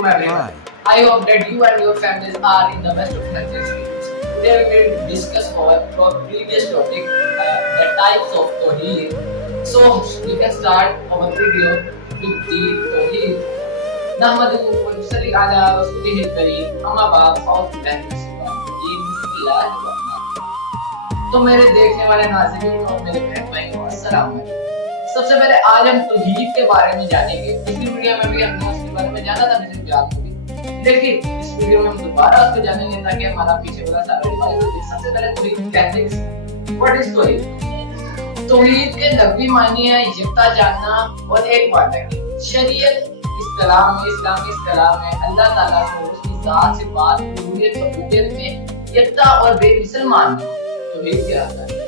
Assalamualaikum everyone. I hope that you and your families are in the best of health and spirits. Today we will discuss our previous topic, the types of Tawheed. So we can start our video with the Tawheed. نحمده ونصلي على رسوله الكريم اما بعد فاعوذ بالله من الشیطان الرجیم بسم اللہ الرحمن الرحیم. تو میرے دیکھنے والے ناظرین اور میرے بہن بھائیوں السلام علیکم. سب سے پہلے آج ہم توحید کے بارے میں جانیں گے. پچھلی ویڈیو میں بھی ہم نے اس کے بارے میں جانا تھا, لیکن یاد ہوگی, لیکن اس ویڈیو میں ہم دوبارہ اس کو جانیں گے تاکہ ہمارا پیچھے والا سارا ریوائز ہو جائے. سب سے پہلے توحید کہتے ہیں, واٹ از توحید؟ توحید کے لغوی معنی ہے یکتا جاننا اور ایک وعدہ کی. شریعت اسلام کی اصطلاح میں اللہ تعالیٰ کو اس کی ذات سے بات ربوبیت میں یکتا اور بے مثل ماننا توحید کہلاتا ہے.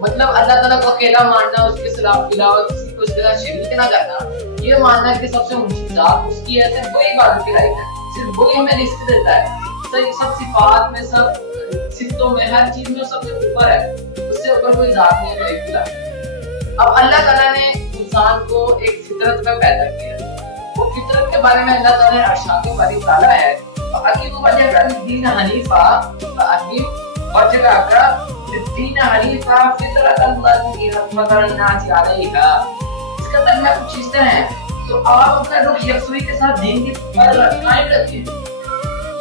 مطلب اللہ تعالیٰ کو اکیلا ماننا, اس کے علاوہ کسی کو اس کے ساتھ شریک نہ کرنا, یہ ماننا کہ سب سے اونچی ذات اس کی ہے, صرف وہی عبادت کی لائق ہے, صرف وہی ہمیں رزق دیتا ہے, سب صفات میں, سب صفتوں میں, ہر چیز میں سب سے اوپر ہے, اس سے اوپر کوئی ذات نہیں ہے, کوئی ذات. اب اللہ تعالیٰ نے انسان کو ایک فطرت میں پیدا کیا. وہ فطرت کے بارے میں اللہ تعالیٰ نے ارشاد باری تعالیٰ ہے, اقیم وجہک للدین حنیفا اقیم وجہک للدین حنیفا فطرت التی فطر الناس علیہا. اس کا ترجمہ کچھ اس طرح ہے, تو آپ اپنا رخ یکسوئی کے ساتھ دین کی پر قائم رکھیے.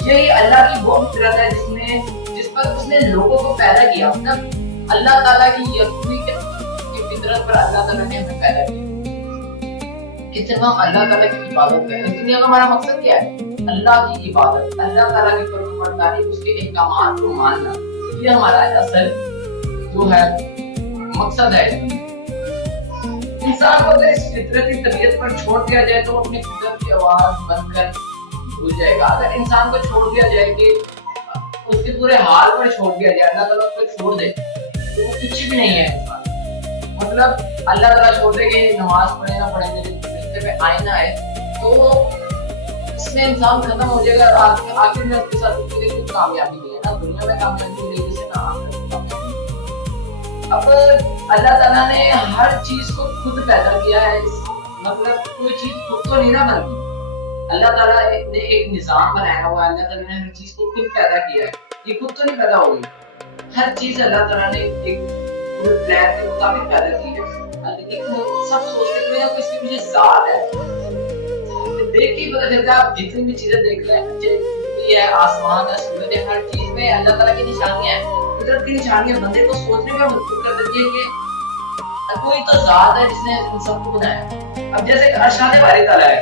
یہی اللہ کی وہ فطرت ہے جس پر اس نے لوگوں کو پیدا کیا. مطلب اللہ تعالیٰ کی یکسوئی کی فطرت پر اللہ تعالیٰ نے ہمیں پیدا کیا. اس سے ہم اللہ تعالیٰ کی عبادت کریں. اس دنیا کا ہمارا مقصد کیا ہے؟ اللہ کی عبادت, اللہ تعالیٰ کی فرمانبرداری, اس کے احکامات کو ماننا, یہ ہمارا اصل جو ہے مقصد ہے. انسان کو اگر اس فطرتی طبیعت پر چھوڑ دیا جائے تو اپنی فطرت کی آواز بند کر بھول جائے گا. اگر انسان کو چھوڑ دیا جائے کہ اس کے پورے حال پر چھوڑ دیا جائے, اللہ تعالیٰ اس کو چھوڑ دے تو وہ کچھ بھی نہیں ہے انسان. مطلب اللہ تعالیٰ چھوڑ دے کہ نماز پڑھے نہ پڑھے, میں آئینہ ہے, تو اس میں انسان ختم ہو جائے گا. آخر میں اس کے ساتھ کوئی کامیابی نہیں ہے, نہ دنیا میں کامیابی ملے گی, نہ آخرت میں کامیابی. اب اللہ تعالیٰ نے ہر چیز کو خود پیدا کیا ہے, مطلب کوئی چیز خود تو نہیں نہ بنتی. اللہ تعالیٰ نے ایک نظام بنایا ہوا ہے, اللہ تعالیٰ نے ہر چیز کو خود پیدا کیا ہے, یہ خود تو نہیں پیدا ہوگی. ہر چیز اللہ تعالیٰ نے ایک پلان کے مطابق پیدا کی ہے. سب سوچتے ہیں کہ اس کے پیچھے ذات ہے. دیکھیے پتہ چلتا ہے, آپ جتنی بھی چیزیں دیکھ لیں, یہ ہے آسمان ہے, سورج ہے, ہر چیز میں اللہ تعالیٰ کی نشانیاں ہیں, قدرت کی نشانیاں. بندے کو سوچنے کا مجبور کر دیتی ہے کہ کوئی تو ذات ہے جس نے ان سب کو بنایا. اب جیسے ارشاد باری تعالیٰ ہے,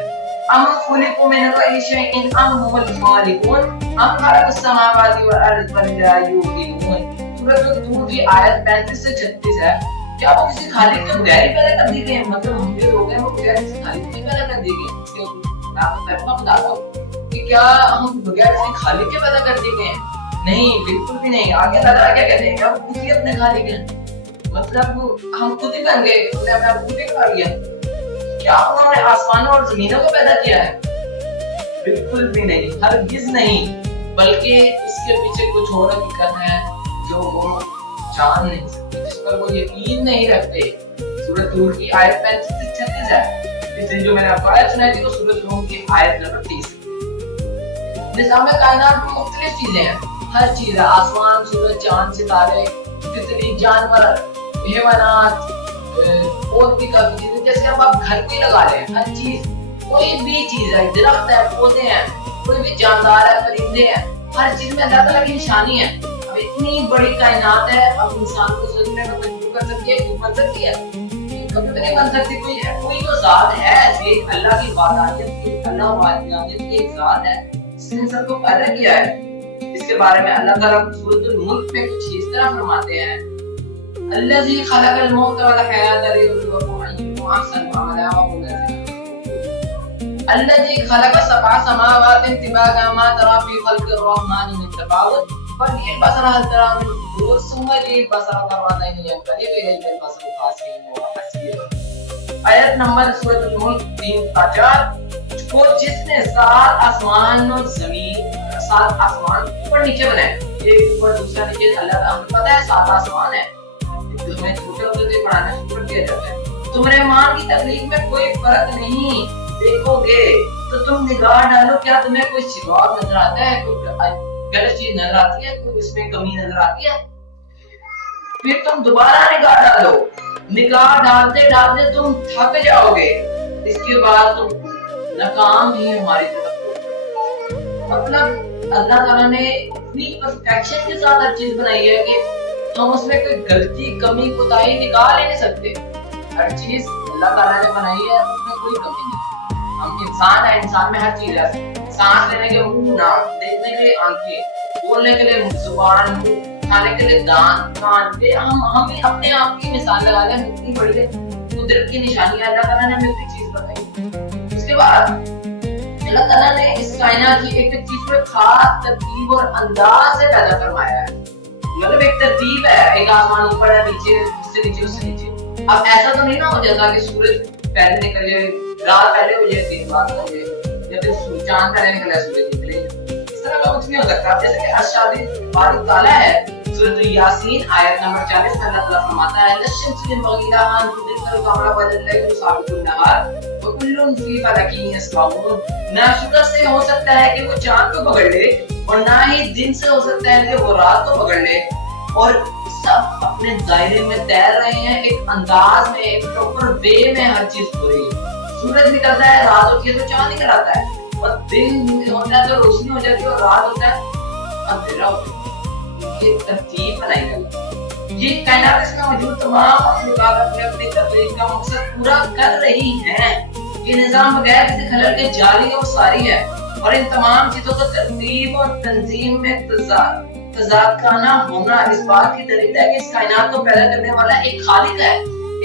ام خلقوا من غیر شیء ام هم الخالقون ام خلق السماوات والارض بل لا یوقنون. سورۃ طور کی آیت 35 سے 36 ہے. کیا وہ کسی خالق کے بغیر ہی پیدا کر دی گئے ہیں؟ مطلب ہم جو لوگ ہیں وہ بغیر کسی خالق کے پیدا کر دی گئے ہیں. میں آپ کو فیصلہ بتاتا ہوں کہ کیا ہم بغیر کسی خالق کے پیدا کر دی گئے ہیں؟ نہیں, بالکل بھی نہیں. آگے اللہ تعالیٰ کیا کہتے ہیں کہ ہم خود ہی اپنے خالق ہیں, مطلب ہم خود ہی بن گئے, انہوں نے اپنے آپ خود ہی بنا لیا. کیا انہوں نے آسمانوں اور زمینوں کو پیدا کیا ہے؟ بالکل بھی نہیں, ہرگز نہیں. بلکہ اس کے پیچھے کچھ اور حقیقت ہے جو وہ جان نہیں سکتے, جس پر وہ یقین نہیں رکھتے. سورۃ طور کی آیت 35 سے 36 ہے. اس لیے جو میں نے آپ کو آیت سنائی تھی وہ سورۃ طور کی آیت نمبر 30 ہے. نظام کائنات میں مختلف چیزیں ہیں, ہر چیز ہے, آسمان, سورج, چاند, ستارے, جتنی جانور, حیوانات, اور بھی کافی چیزیں. جیسے اب آپ گھر پہ لگا رہے ہیں, ہر چیز, کوئی بھی چیز ہے, درخت ہے, پودے ہیں, کوئی بھی جاندار ہے, پرندے ہیں, ہر چیز میں اللہ تعالیٰ کی نشانی ہے. اب اتنی بڑی کائنات ہے, اب انسان کو سوچنے میں مجبور کر سکتی ہے, کیوں بن سکتی ہے؟ کبھی بھی نہیں بن سکتی. کوئی تو ذات ہے ایسی, اللہ کی وحدانیت, اللہ وحدانیت کی ایک ذات ہے جس نے انسان کو پیدا کیا ہے. اس کے بارے میں اللہ تعالیٰ سورۃ الملک میں کچھ اس طرح فرماتے ہیں, الذی خلق الموت والحیات لیبلوکم ایکم احسن عملا وهو العزیز العلیم. الذی خلق سبع سماوات طباقا ما ترى في خلق الرحمن من تفاوت فارجع البصر هل ترى من فطور ثم ارجع البصر كرتين ينقلب اليك البصر خاسئا وهو حسير. آیت نمبر سورۃ الملک 3-4. وہ جس نے 7 آسمان اور زمین, 7 آسمان اوپر نیچے بنائے, ایک اوپر دوسرا نیچے. اللہ تعالیٰ کو پتہ ہے 7 آسمان ہے, تمہیں چھوٹے ہوتے تھے پڑھانے شروع کر دیا جاتا ہے. تمہارے ایمان کی تخلیق میں کوئی فرق نہیں دیکھو گے تو تم نگاہ ڈالو کیا تمہیں کوئی سراغ نظر آتا ہے, کوئی غلط چیز نظر آتی ہے, کوئی اس میں کمی نظر آتی ہے؟ پھر تم دوبارہ نگاہ ڈالو, نگاہ ڈالتے ڈالتے تم تھک جاؤ گے, اس کے بعد تم ناکام ہی ہماری طرف. مطلب اللہ تعالیٰ نے اتنی پرفیکشن کے ساتھ ہر چیز بنائی ہے کہ ہم اس میں کوئی غلطی کمی کوتاہی نکال ہی نہیں سکتے. ہر چیز اللہ تعالیٰ نے بنائی ہے, اس میں کوئی کمی نہیں. ہم انسان ہیں, انسان میں ہر چیز ہے, سانس لینے کے منہ, ناک, دیکھنے کے لیے آنکھیں, بولنے کے لیے زبان, کھانے کے لیے دانت, کان. ہم اپنے آپ کی مثال لگا لیں, اتنی بڑی ہے قدرت کی نشانی اللہ تعالیٰ نے ہمیں اتنی چیز بتائی. اس کے بعد اللہ تعالیٰ نے اس کائنات کی ایک چیز کو خاص ترتیب اور انداز سے پیدا فرمایا ہے. مطلب ایک ترتیب ہے, ایک آسمان اوپر ہے, نیچے اس سے نیچے اس سے نیچے. اب ایسا تو نہیں نہ ہو جاتا کہ سورج پہلے نکل جائے, رات پہلے ہو جائے, دن بعد ہو جائے, یا پھر چاند پہلے نکل جائے سورج نکلے. اس طرح کا کچھ نہیں ہو سکتا. جیسے کہ ارشاد باری تعالیٰ ہے سورۃ یاسین آیت نمبر 40 میں اللہ تعالیٰ فرماتا ہے لَلشَّمْسِ يَنبَغِي لَهَا أَن تُدْرِكَ الْقَمَرَ وَلَا اللَّيْلُ سَابِقُ النَّهَارِ وَكُلٌّ فِي فَلَكٍ يَسْبَحُونَ. نہ شکر سے ہو سکتا ہے کہ وہ چاند کو پکڑ لے, اور نہ ہی دن سے ہو سکتا ہے کہ وہ رات کو پکڑ لے, اور سب اپنے دائرے میں تیر رہے ہیں, ایک انداز میں, ایک پراپر وے میں ہر چیز ہو رہی ہے. سورج نکلتا ہے, رات ہوتی ہے تو چاند نکل آتا ہے, اور دن ہوتا ہے تو روشنی ہو جاتی ہے, اور رات ہوتا ہے اندھیرا ہوتا ہے. یہ ترتیب بنائی گئی. یہ کائنات اس میں موجود تمام مخلوقات اپنے اپنے تخلیق کا مقصد پورا کر رہی ہیں. یہ نظام بغیر کسی خلل کے جاری اور ساری ہے, اور ان تمام چیزوں کو ترتیب اور تنظیم میں تضاد خانہ ہونا اس بات کی دلیل ہے کہ اس کائنات کو پیدا کرنے والا ایک خالق ہے,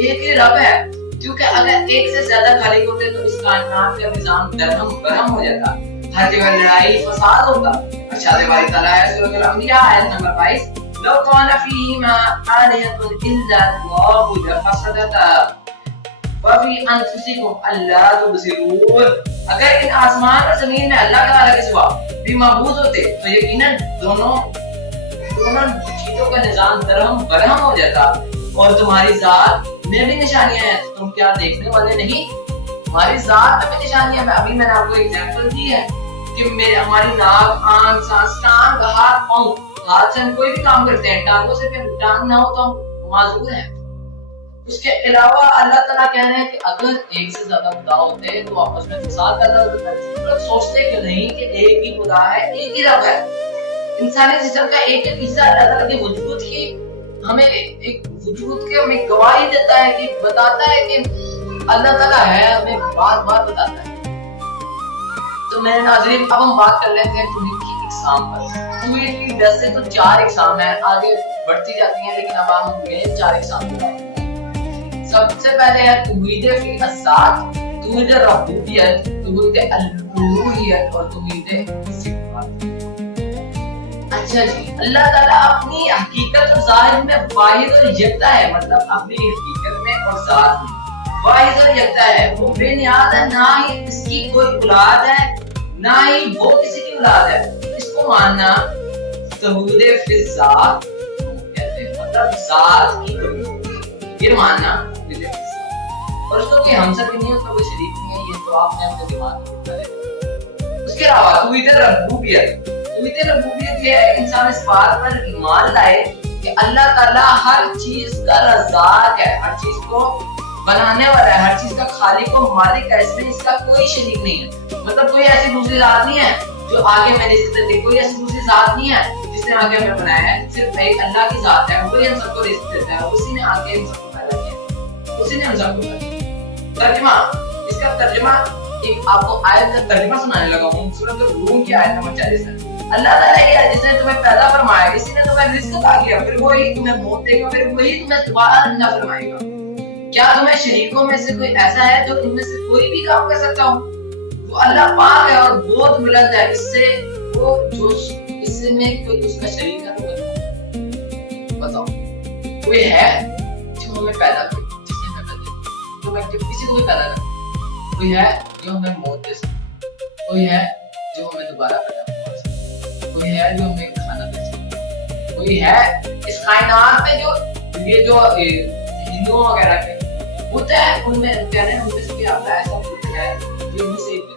ایک ہی رب ہے. کیونکہ اگر ایک سے زیادہ خالق ہوتے تو اس کائنات کا نظام درہم برہم ہو جاتا, ہر جگہ لڑائی فساد ہوتا. ارشاد باری تعالیٰ ہے سورۃ الانبیاء آیت نمبر 22 لو کان فیہما آلہۃ الا اللہ لفسدتا وفی انفسکم الا تبصرون. اگر ان آسمان اور زمین میں اللہ تعالیٰ کے سوا بھی معبود ہوتے تو یقیناً دونوں چیزوں کا نظام درہم برہم ہو جاتا. اور تمہاری ذات میں بھی نشانیاں ہیں, تو تم کیا دیکھنے والے نہیں؟ ہماری ذات میں بھی نشانیاں ہیں. ابھی میں نے آپ کو ایگزامپل دی ہے کہ ہماری ناک, آنکھ, سانس, ٹانگ, ہاتھ, پاؤں, ہاتھ سے ہم کوئی بھی کام کرتے ہیں, ٹانگوں سے پھر ٹانگ نہ ہو تو ہم معذور ہیں. اس کے علاوہ اللہ تعالیٰ کہہ رہے ہیں کہ اگر ایک سے زیادہ خدا ہوتے تو آپس میں فساد پیدا ہوتا ہے. لوگ سوچتے کہ نہیں کہ ایک ہی خدا ہے, ایک ہی رب ہے. انسانی جسم کا ایک ایک حصہ اللہ تعالیٰ کے وجود کی ہمیں ایک وجود کے ہمیں گواہی دیتا ہے, کہ بتاتا ہے کہ اللہ تعالیٰ ہے, ہمیں بات بات بتاتا ہے. تو میرے ناظرین اب ہم بات کر لیتے ہیں توحید کی اقسام پر. توحید کی ویسے تو 4 اقسام ہیں, آگے بڑھتی جاتی ہیں, لیکن اب ہم مین 4 اقسام پر آئیں. سب سے پہلے ہے توحید فی الذات, توحید ربوبیت, توحید الوہیت اور توحید صفات. اچھا جی, اللہ تعالیٰ اپنی حقیقت اور ظاہر میں واحد اور یکتا ہے. مطلب اپنی حقیقت میں اور ذات میں واحد اور یکتا ہے, وہ بے نیاز ہے, نہ ہی اس کی کوئی اولاد ہے, نہ ہی وہ کسی کی اولاد ہے. اس کو ماننا توحید فی الذات کہتے ہیں, مطلب ذات کی توحید, یہ ماننا توحید فی الذات. اور اس کو کوئی ہمسر بھی نہیں ہے, اس کا کوئی شریک نہیں ہے, یہ تو آپ نے اپنے دماغ میں رکھا ہے. اس کے علاوہ توحید ربوبیت, توحید ربوبیت یہ ہے انسان اس بات پر ایمان لائے کہ اللہ تعالیٰ ہر چیز کا رزاق ہے, ہر چیز کو بنانے والا ہے, ہر چیز کا خالق و مالک ہے, اس میں اس کا کوئی شریک نہیں ہے. مطلب کوئی ایسی دوسری ذات نہیں ہے جو آگے میں رزق دیتی, کوئی ایسی دوسری ذات نہیں ہے جس نے آگے ہمیں بنایا ہے. صرف ایک اللہ کی ذات ہے, وہی ہم سب کو رزق دیتا ہے, اسی نے آگے ہم سب کو پیدا کیا, اسی نے ہم سب کو پیدا کیا. ترجمہ, اس کا ترجمہ ایک آپ کو آیت کا ترجمہ سنانے لگا ہوں. سورۃ الروم کی آیت نمبر 40 ہے. اللہ تعالیٰ یہ ہے جس نے تمہیں پیدا فرمایا, اسی نے تمہیں رزق عطا کیا, پھر وہی تمہیں موت دے گا, پھر وہی تمہیں دوبارہ زندہ فرمائے گا. کیا تمہیں شریکوں میں سے کوئی ایسا ہے جو ان میں سے کوئی بھی کام کر سکتا ہو؟ وہ اللہ پاک ہے اور بہت بلند ہے, اس سے وہ جو اس میں کوئی اس کا شریک ہے تو بتاؤ کوئی ہے جو ہمیں پیدا کرے, جس نے پیدا کیا, جو کسی کو بھی پیدا کرے. کوئی ہے جو ہمیں موت دے سکتا, کوئی ہے جو ہمیں دوبارہ پیدا کرے, کوئی ہے جو ہمیں کھانا دے سکتا, کوئی ہے اس کائنات میں جو یہ جو ہندوؤں وغیرہ کے ہوتا ہے, ان میں کہنے ہیں ان میں سے بھی آتا ہے ایسا کچھ ہے جو ان میں سے ایک بھی